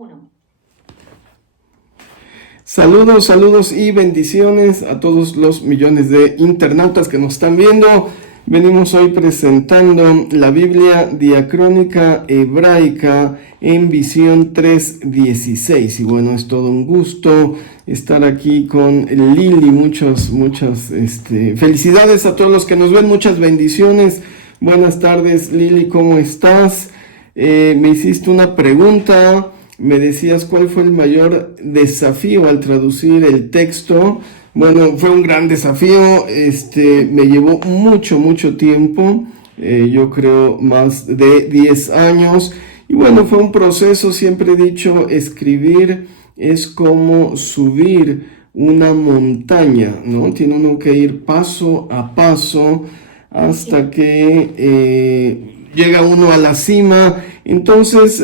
Uno. Saludos, saludos y bendiciones a todos los millones de internautas que nos están viendo. Venimos hoy presentando la Biblia Diacrónica Hebraica en Visión 3:16. Y bueno, es todo un gusto estar aquí con Lili. Muchas felicidades a todos los que nos ven, muchas bendiciones. Buenas tardes, Lili, ¿cómo estás? Me hiciste una pregunta. Me decías cuál fue el mayor desafío al traducir el texto. Bueno, fue un gran desafío, me llevó mucho tiempo, yo creo más de 10 años. Y bueno, fue un proceso, siempre he dicho, escribir es como subir una montaña, ¿no? Tiene uno que ir paso a paso hasta que llega uno a la cima. Entonces,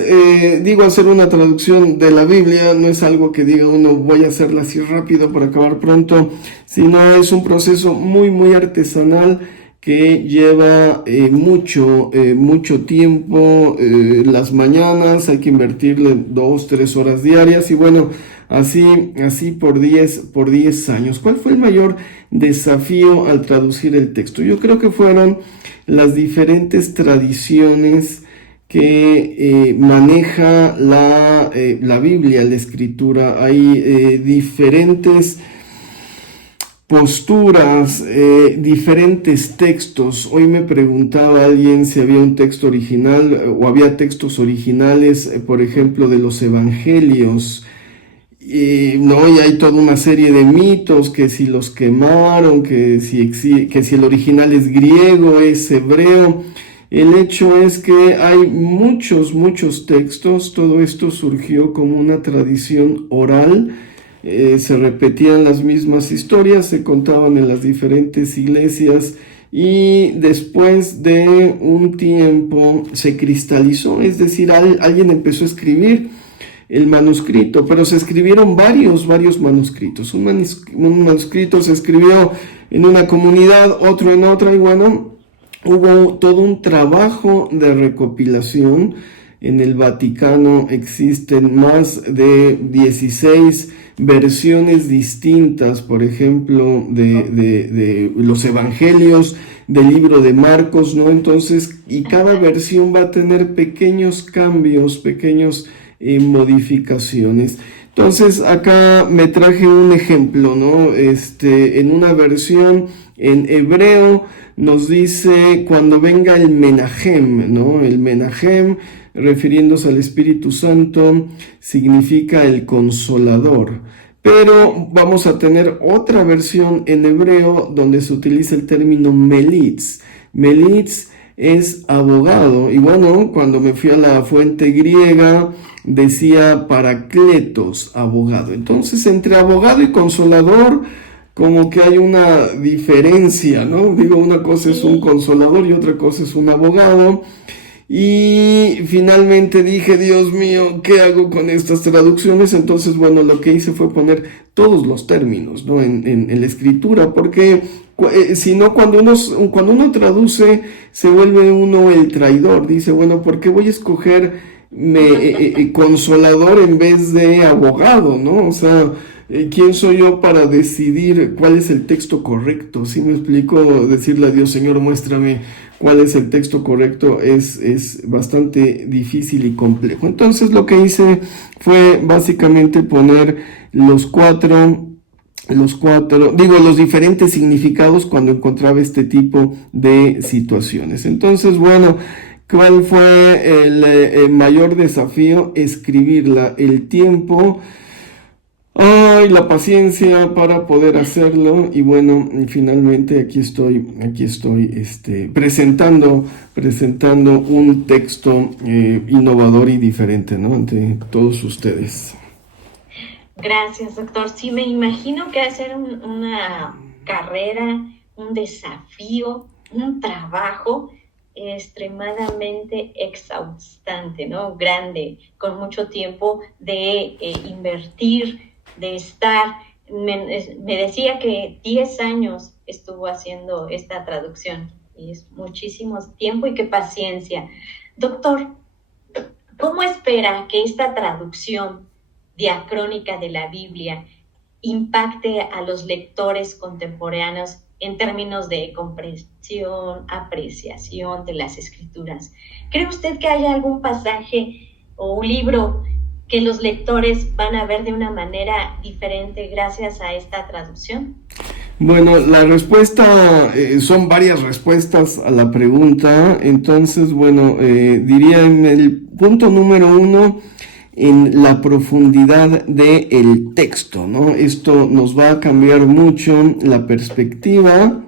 hacer una traducción de la Biblia no es algo que diga uno voy a hacerla así rápido para acabar pronto, sino es un proceso muy artesanal que lleva mucho tiempo. Las mañanas hay que invertirle 2-3 horas diarias y bueno, así por 10 años. ¿Cuál fue el mayor desafío al traducir el texto? Yo creo que fueron las diferentes tradiciones que maneja la Biblia, la Escritura. Hay diferentes posturas, diferentes textos. Hoy me preguntaba alguien si había un texto original o había textos originales, por ejemplo, de los evangelios. Y hay toda una serie de mitos, que si los quemaron, que si el original es griego, es hebreo. El hecho es que hay muchos textos. Todo esto surgió como una tradición oral. Se repetían las mismas historias, se contaban en las diferentes iglesias y después de un tiempo se cristalizó, es decir, alguien empezó a escribir el manuscrito, pero se escribieron varios manuscritos. Un manuscrito se escribió en una comunidad, otro en otra, y bueno, hubo todo un trabajo de recopilación. En el Vaticano existen más de 16 versiones distintas, por ejemplo, de los evangelios, del libro de Marcos, ¿no? Entonces, y cada versión va a tener pequeños cambios, modificaciones. Entonces, acá me traje un ejemplo, ¿no? En una versión en hebreo nos dice cuando venga el Menahem, ¿no? El Menahem, refiriéndose al Espíritu Santo, significa el Consolador. Pero vamos a tener otra versión en hebreo donde se utiliza el término Melitz. Melitz es abogado. Y bueno, cuando me fui a la fuente griega, decía Paracletos, abogado. Entonces, entre abogado y consolador, como que hay una diferencia, ¿no? Digo, una cosa es un consolador y otra cosa es un abogado. Y finalmente dije, Dios mío, ¿qué hago con estas traducciones? Entonces, bueno, lo que hice fue poner todos los términos, ¿no? en la escritura, porque si no, cuando uno traduce, se vuelve uno el traidor. Dice, bueno, ¿por qué voy a escoger consolador en vez de abogado, ¿no? O sea, ¿quién soy yo para decidir cuál es el texto correcto? ¿Sí me explico? Decirle a Dios, Señor, muéstrame cuál es el texto correcto, es bastante difícil y complejo. Entonces lo que hice fue básicamente poner los diferentes significados cuando encontraba este tipo de situaciones. Entonces, bueno, ¿cuál fue el mayor desafío? Escribirla, el tiempo, la paciencia para poder hacerlo. Y bueno, finalmente aquí estoy presentando un texto innovador y diferente, ¿no? Ante todos ustedes. Gracias, doctor. Sí, me imagino que hacer una carrera, un desafío, un trabajo extremadamente exhaustante, ¿no? Grande, con mucho tiempo de invertir, de estar. Me decía que 10 años estuvo haciendo esta traducción y es muchísimo tiempo y qué paciencia. Doctor, ¿Cómo espera que esta traducción diacrónica de la Biblia impacte a los lectores contemporáneos en términos de comprensión, apreciación de las escrituras? ¿Cree usted que haya algún pasaje o un libro que los lectores van a ver de una manera diferente gracias a esta traducción? Bueno, la respuesta, son varias respuestas a la pregunta. Entonces, bueno, diría en el punto número 1, en la profundidad del texto, ¿no? Esto nos va a cambiar mucho la perspectiva.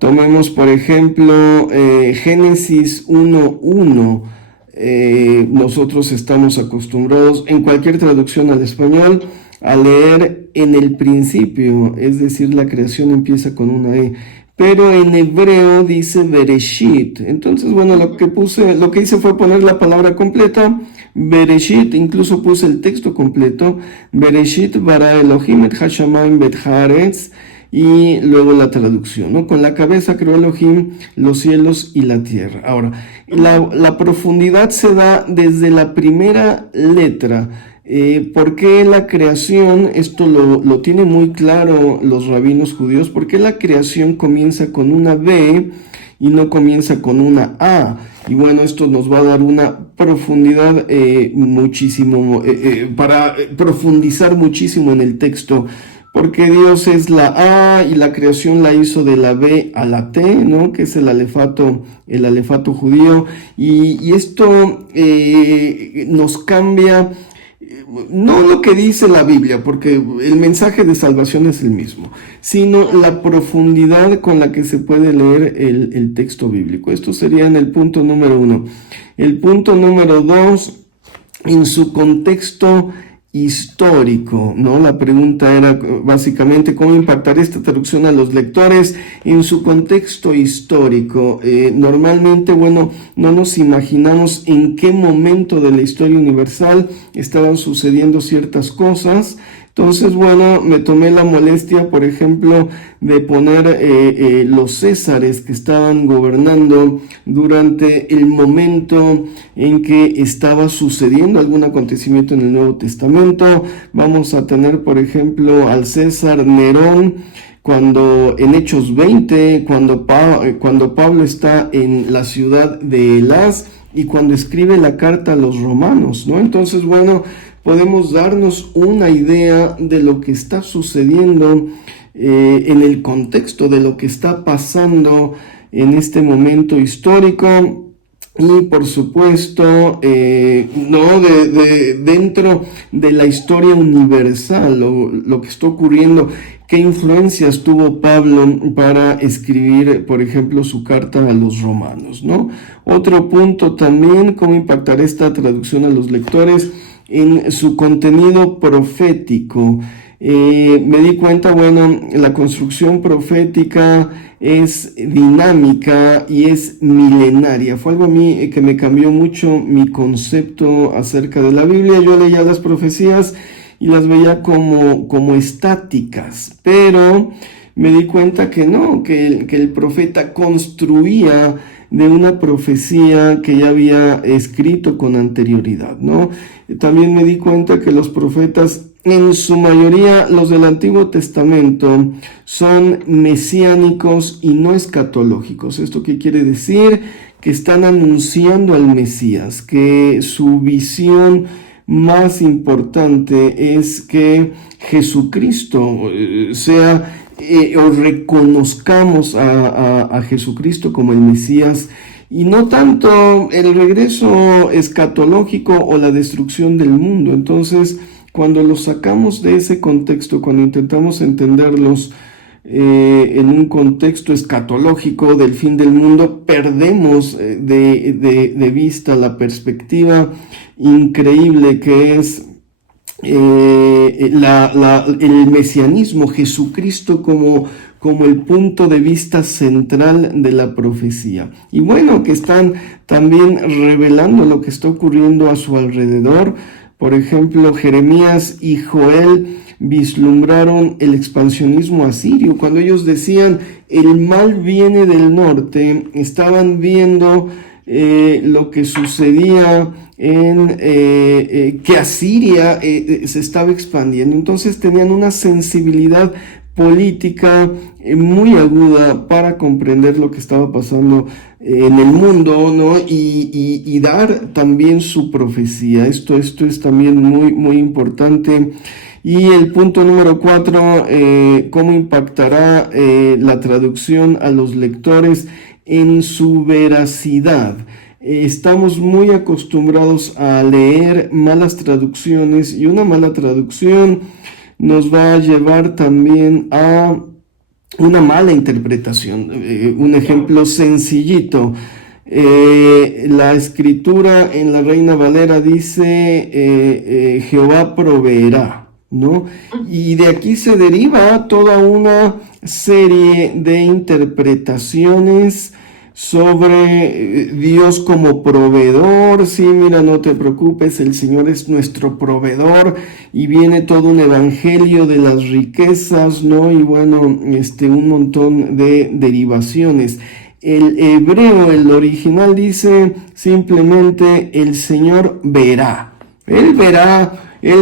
Tomemos, por ejemplo, Génesis 1:1. Nosotros estamos acostumbrados, en cualquier traducción al español, a leer en el principio, es decir, la creación empieza con una E. Pero en hebreo dice Bereshit. Entonces, bueno, lo que hice fue poner la palabra completa, Bereshit, incluso puse el texto completo, Bereshit bara Elohim et hashamayim bet haaretz, y luego la traducción, ¿no? Con la cabeza creó Elohim los cielos y la tierra. Ahora, la profundidad se da desde la primera letra. ¿Por qué la creación? Esto lo tienen muy claro los rabinos judíos. ¿Por qué la creación comienza con una B y no comienza con una A? Y bueno, esto nos va a dar una profundidad muchísimo, para profundizar muchísimo en el texto. Porque Dios es la A y la creación la hizo de la B a la T, ¿no? Que es el alefato judío. Y esto nos cambia, no lo que dice la Biblia, porque el mensaje de salvación es el mismo, sino la profundidad con la que se puede leer el texto bíblico. Esto sería en el punto número 1. El punto número 2, en su contexto histórico, ¿no? La pregunta era básicamente cómo impactar esta traducción a los lectores en su contexto histórico. Normalmente, bueno, no nos imaginamos en qué momento de la historia universal estaban sucediendo ciertas cosas. Entonces, bueno, me tomé la molestia, por ejemplo, de poner los césares que estaban gobernando durante el momento en que estaba sucediendo algún acontecimiento en el Nuevo Testamento. Vamos a tener, por ejemplo, al César Nerón, cuando en Hechos 20, cuando Pablo está en la ciudad de Elás y cuando escribe la carta a los romanos, ¿no? Entonces, bueno, podemos darnos una idea de lo que está sucediendo en el contexto de lo que está pasando en este momento histórico. Y por supuesto, dentro de la historia universal, lo que está ocurriendo, qué influencias tuvo Pablo para escribir, por ejemplo, su carta a los romanos, ¿no? Otro punto también, cómo impactará esta traducción a los lectores en su contenido profético. Me di cuenta, bueno, la construcción profética es dinámica y es milenaria. Fue algo a mí que me cambió mucho mi concepto acerca de la Biblia. Yo leía las profecías y las veía como estáticas, pero me di cuenta que no, que el profeta construía de una profecía que ya había escrito con anterioridad, ¿no? También me di cuenta que los profetas, en su mayoría, los del Antiguo Testamento, son mesiánicos y no escatológicos. ¿Esto qué quiere decir? Que están anunciando al Mesías, que su visión más importante es que Jesucristo sea o reconozcamos a Jesucristo como el Mesías y no tanto el regreso escatológico o la destrucción del mundo. Entonces, cuando los sacamos de ese contexto, cuando intentamos entenderlos en un contexto escatológico del fin del mundo, perdemos de vista la perspectiva increíble que es el mesianismo, Jesucristo como el punto de vista central de la profecía. Y bueno, que están también revelando lo que está ocurriendo a su alrededor. Por ejemplo, Jeremías y Joel vislumbraron el expansionismo asirio. Cuando ellos decían el mal viene del norte, estaban viendo lo que sucedía en que Asiria se estaba expandiendo. Entonces tenían una sensibilidad política muy aguda para comprender lo que estaba pasando en el mundo, ¿no? Y dar también su profecía. Esto es también muy importante. Y el punto número 4, ¿cómo impactará la traducción a los lectores en su veracidad? Estamos muy acostumbrados a leer malas traducciones, y una mala traducción nos va a llevar también a una mala interpretación. Un ejemplo sencillito. La escritura en la Reina Valera dice Jehová proveerá, ¿no? Y de aquí se deriva toda una serie de interpretaciones sobre Dios como proveedor. Sí, mira, no te preocupes, el Señor es nuestro proveedor, y viene todo un evangelio de las riquezas, ¿no? Y bueno, un montón de derivaciones. El hebreo, el original, dice simplemente el Señor verá. Él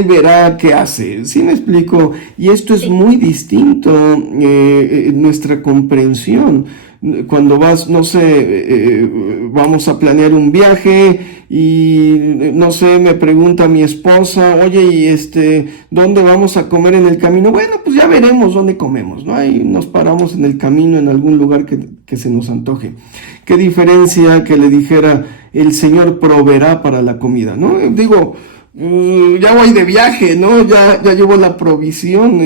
verá qué hace. ¿Sí me explico? Y esto es muy distinto, nuestra comprensión. Cuando vas, no sé, vamos a planear un viaje y, no sé, me pregunta mi esposa, oye, y ¿dónde vamos a comer en el camino? Bueno, pues ya veremos dónde comemos, ¿no? Ahí nos paramos en el camino en algún lugar que se nos antoje. ¿Qué diferencia que le dijera el Señor proveerá para la comida, ¿no? Digo, ya voy de viaje, ¿no? Ya llevo la provisión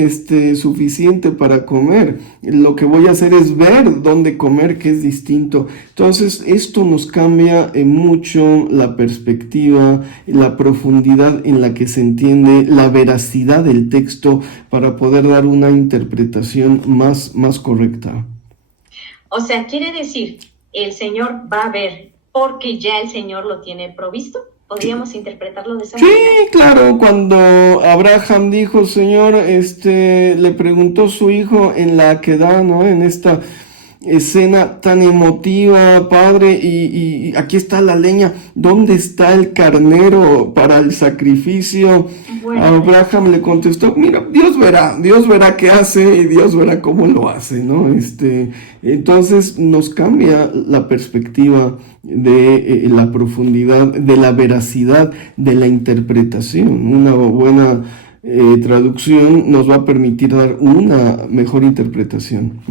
suficiente para comer. Lo que voy a hacer es ver dónde comer, que es distinto. Entonces, esto nos cambia mucho la perspectiva, la profundidad en la que se entiende, la veracidad del texto, para poder dar una interpretación más correcta. O sea, quiere decir, el Señor va a ver porque ya el Señor lo tiene provisto. ¿Podríamos interpretarlo de esa manera? Sí, claro, cuando Abraham dijo, Señor, le preguntó su hijo en la Akedah, ¿no? En esta escena tan emotiva, Padre, y aquí está la leña, ¿dónde está el carnero para el sacrificio? Bueno, Abraham le contestó, mira, Dios verá qué hace, y Dios verá cómo lo hace, ¿no? Entonces nos cambia la perspectiva de la profundidad, de la veracidad de la interpretación. Una buena traducción nos va a permitir dar una mejor interpretación.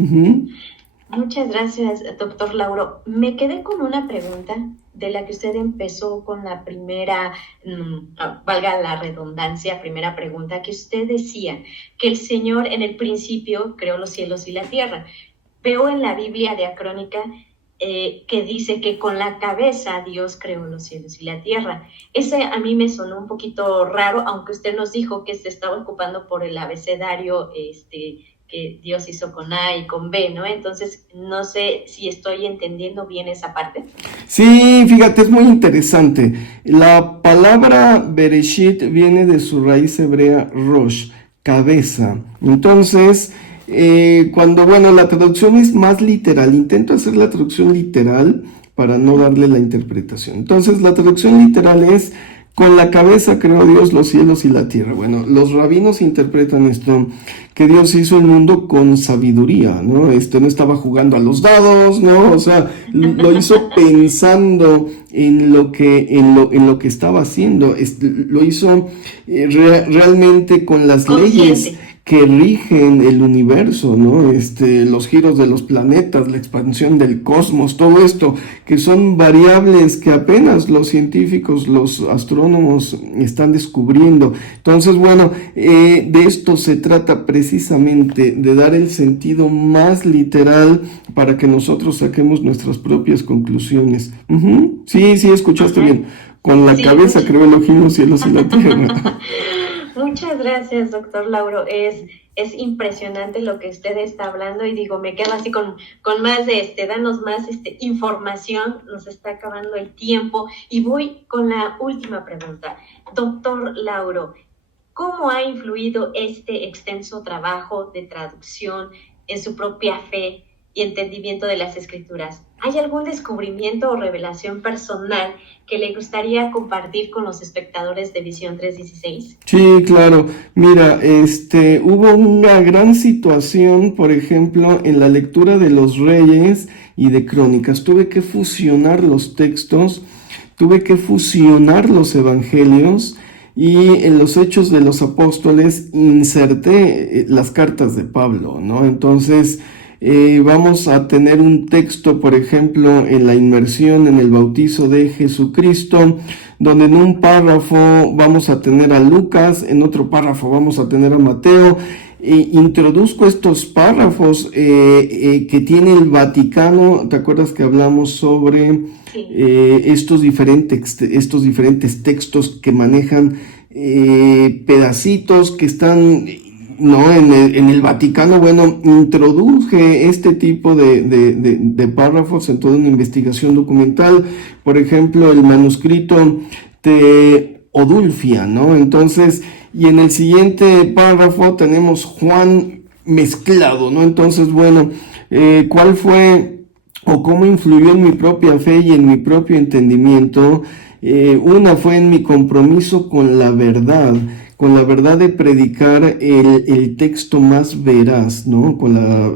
Muchas gracias, doctor Lauro. Me quedé con una pregunta de la que usted empezó con la primera, valga la redundancia, primera pregunta, que usted decía que el Señor en el principio creó los cielos y la tierra. Veo en la Biblia diacrónica que dice que con la cabeza Dios creó los cielos y la tierra. Ese a mí me sonó un poquito raro, aunque usted nos dijo que se estaba ocupando por el abecedario que Dios hizo con A y con B, ¿no? Entonces, no sé si estoy entendiendo bien esa parte. Sí, fíjate, es muy interesante. La palabra Bereshit viene de su raíz hebrea Rosh, cabeza. Entonces, bueno, la traducción es más literal. Intento hacer la traducción literal para no darle la interpretación. Entonces, la traducción literal es: con la cabeza creó Dios los cielos y la tierra. Bueno, los rabinos interpretan esto, que Dios hizo el mundo con sabiduría, ¿no? No estaba jugando a los dados, ¿no? O sea, lo hizo pensando en lo que estaba haciendo. Lo hizo realmente con las leyes que rigen el universo, ¿no? Los giros de los planetas, la expansión del cosmos, todo esto, que son variables que apenas los científicos, los astrónomos están descubriendo. Entonces, bueno, de esto se trata precisamente, de dar el sentido más literal para que nosotros saquemos nuestras propias conclusiones. Sí, escuchaste bien. Con la cabeza creó Elohim los cielos y la tierra. Muchas gracias, doctor Lauro. Es impresionante lo que usted está hablando, y digo, me quedo así con más danos más información, nos está acabando el tiempo, y voy con la última pregunta. Doctor Lauro, ¿cómo ha influido este extenso trabajo de traducción en su propia fe y entendimiento de las Escrituras? ¿Hay algún descubrimiento o revelación personal que le gustaría compartir con los espectadores de Visión 316? Sí, claro. Mira, hubo una gran situación, por ejemplo, en la lectura de los Reyes y de Crónicas. Tuve que fusionar los textos, tuve que fusionar los evangelios y en los Hechos de los Apóstoles inserté las cartas de Pablo, ¿no? Entonces, vamos a tener un texto, por ejemplo, en la inmersión, en el bautizo de Jesucristo, donde en un párrafo vamos a tener a Lucas, en otro párrafo vamos a tener a Mateo. Introduzco estos párrafos que tiene el Vaticano. ¿Te acuerdas que hablamos sobre estos diferentes textos que manejan pedacitos que están, ¿no? En el Vaticano? Bueno, introduje este tipo de párrafos en toda una investigación documental. Por ejemplo, el manuscrito de Odulfia, ¿no? Entonces, y en el siguiente párrafo tenemos Juan mezclado, ¿no? Entonces, bueno, ¿cuál fue o cómo influyó en mi propia fe y en mi propio entendimiento? Una fue en mi compromiso con la verdad de predicar el texto más veraz, ¿no? Con la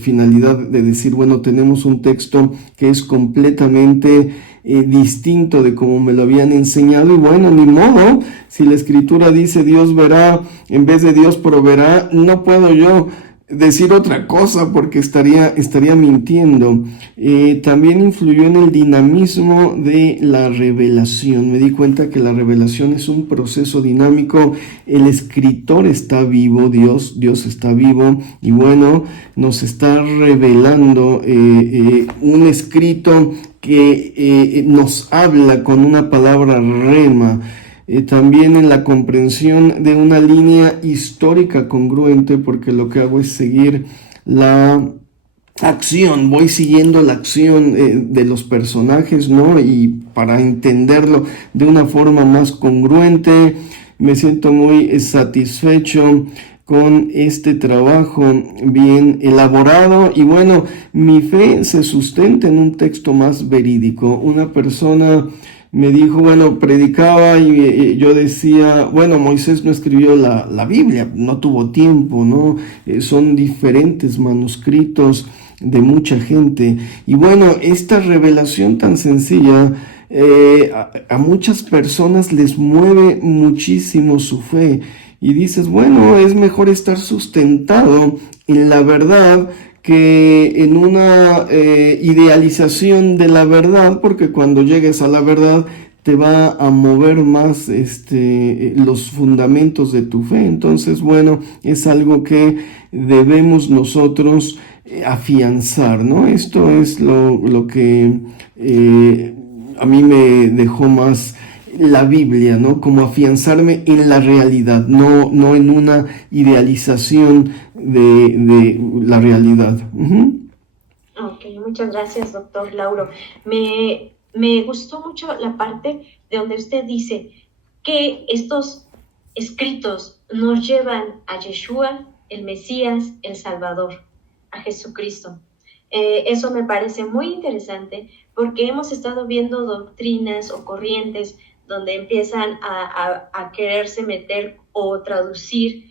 finalidad de decir, bueno, tenemos un texto que es completamente distinto de como me lo habían enseñado, y bueno, ni modo, si la escritura dice Dios verá en vez de Dios proveerá, no puedo yo decir otra cosa porque estaría mintiendo. También influyó en el dinamismo de la revelación. Me di cuenta que la revelación es un proceso dinámico. El escritor está vivo, Dios está vivo, y bueno, nos está revelando un escrito que nos habla con una palabra rema. También en la comprensión de una línea histórica congruente, porque lo que hago es seguir la acción, voy siguiendo la acción de los personajes, ¿no? Y para entenderlo de una forma más congruente, me siento muy satisfecho con este trabajo bien elaborado, y bueno, mi fe se sustenta en un texto más verídico. Una persona me dijo, bueno, predicaba y yo decía, bueno, Moisés no escribió la Biblia, no tuvo tiempo, ¿no? Son diferentes manuscritos de mucha gente. Y bueno, esta revelación tan sencilla a muchas personas les mueve muchísimo su fe. Y dices, bueno, es mejor estar sustentado en la verdad que en una idealización de la verdad, porque cuando llegues a la verdad te va a mover más los fundamentos de tu fe. Entonces, bueno, es algo que debemos nosotros afianzar, ¿no? Esto es lo que a mí me dejó más la Biblia, ¿no? Como afianzarme en la realidad, no en una idealización de la realidad. Ok, muchas gracias, doctor Lauro. Me gustó mucho la parte de donde usted dice que estos escritos nos llevan a Yeshua, el Mesías, el Salvador, a Jesucristo. Eso me parece muy interesante porque hemos estado viendo doctrinas o corrientes donde empiezan a quererse meter o traducir,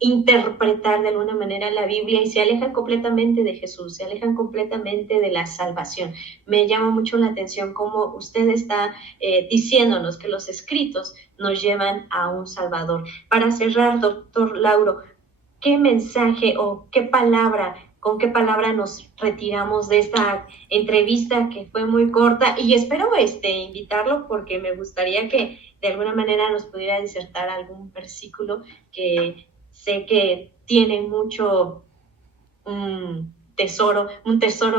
interpretar de alguna manera la Biblia y se alejan completamente de Jesús, se alejan completamente de la salvación. Me llama mucho la atención cómo usted está diciéndonos que los escritos nos llevan a un Salvador. Para cerrar, doctor Lauro, ¿qué mensaje o con qué palabra nos retiramos de esta entrevista que fue muy corta? Y espero invitarlo porque me gustaría que de alguna manera nos pudiera disertar algún versículo que sé que tiene mucho un tesoro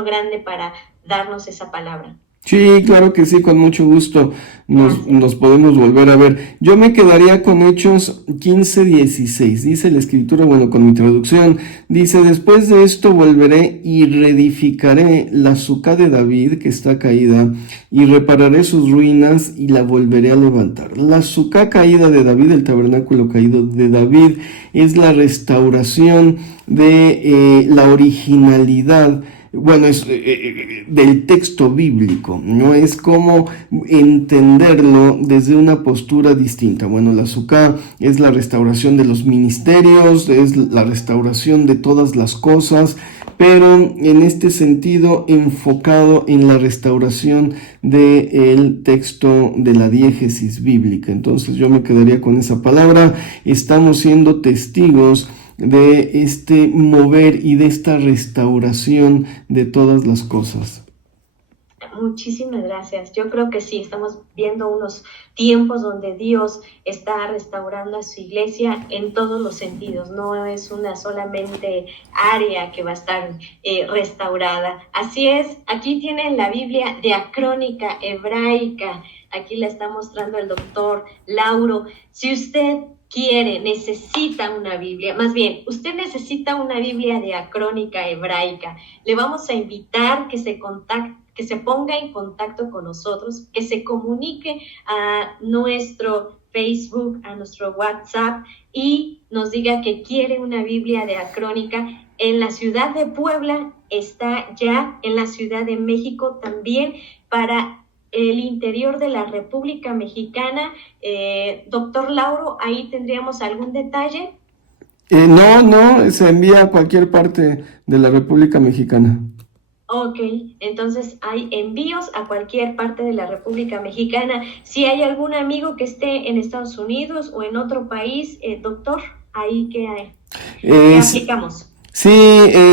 grande para darnos esa palabra. Sí, claro que sí, con mucho gusto nos podemos volver a ver. Yo me quedaría con Hechos 15:16. Dice la escritura, bueno, con mi traducción, dice, después de esto volveré y reedificaré la Sucá de David, que está caída, y repararé sus ruinas y la volveré a levantar. La Sucá caída de David, el tabernáculo caído de David, es la restauración de la originalidad bueno, es del texto bíblico, ¿no? Es como entenderlo desde una postura distinta. Bueno, la Sukkah es la restauración de los ministerios, es la restauración de todas las cosas, pero en este sentido enfocado en la restauración del texto de la diégesis bíblica. Entonces yo me quedaría con esa palabra. Estamos siendo testigos de este mover y de esta restauración de todas las cosas. Muchísimas gracias. Yo creo que sí, estamos viendo unos tiempos donde Dios está restaurando a su iglesia en todos los sentidos. No es una solamente área que va a estar restaurada. Así es, aquí tienen la Biblia diacrónica hebraica. Aquí la está mostrando el doctor Lauro. Si usted quiere, necesita una Biblia, más bien, usted necesita una Biblia diacrónica hebraica. Le vamos a invitar que se ponga en contacto con nosotros, que se comunique a nuestro Facebook, a nuestro WhatsApp y nos diga que quiere una Biblia diacrónica. En la ciudad de Puebla está ya, en la Ciudad de México también, para el interior de la República Mexicana. Doctor Lauro, ¿ahí tendríamos algún detalle? No, se envía a cualquier parte de la República Mexicana. Ok, entonces hay envíos a cualquier parte de la República Mexicana. Si hay algún amigo que esté en Estados Unidos o en otro país, doctor, ¿ahí qué aplicamos? Sí,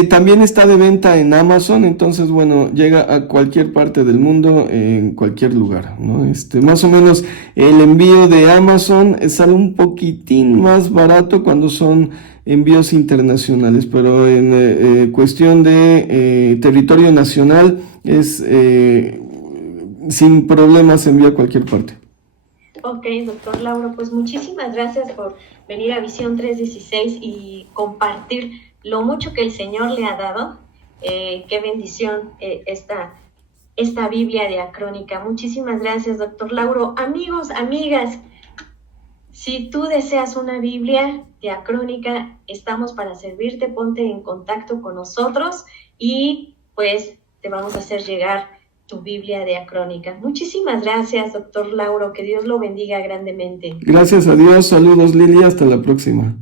también está de venta en Amazon, entonces bueno, llega a cualquier parte del mundo, en cualquier lugar, ¿no? Más o menos el envío de Amazon sale un poquitín más barato cuando son envíos internacionales, pero en cuestión de territorio nacional es sin problemas, se envía a cualquier parte. Ok, doctor Lauro, pues muchísimas gracias por venir a Visión 316 y compartir lo mucho que el Señor le ha dado. Qué bendición esta Biblia diacrónica. Muchísimas gracias, doctor Lauro. Amigos, amigas, si tú deseas una Biblia diacrónica, estamos para servirte. Ponte en contacto con nosotros y pues te vamos a hacer llegar tu Biblia diacrónica. Muchísimas gracias, doctor Lauro. Que Dios lo bendiga grandemente. Gracias a Dios. Saludos, Lili. Hasta la próxima.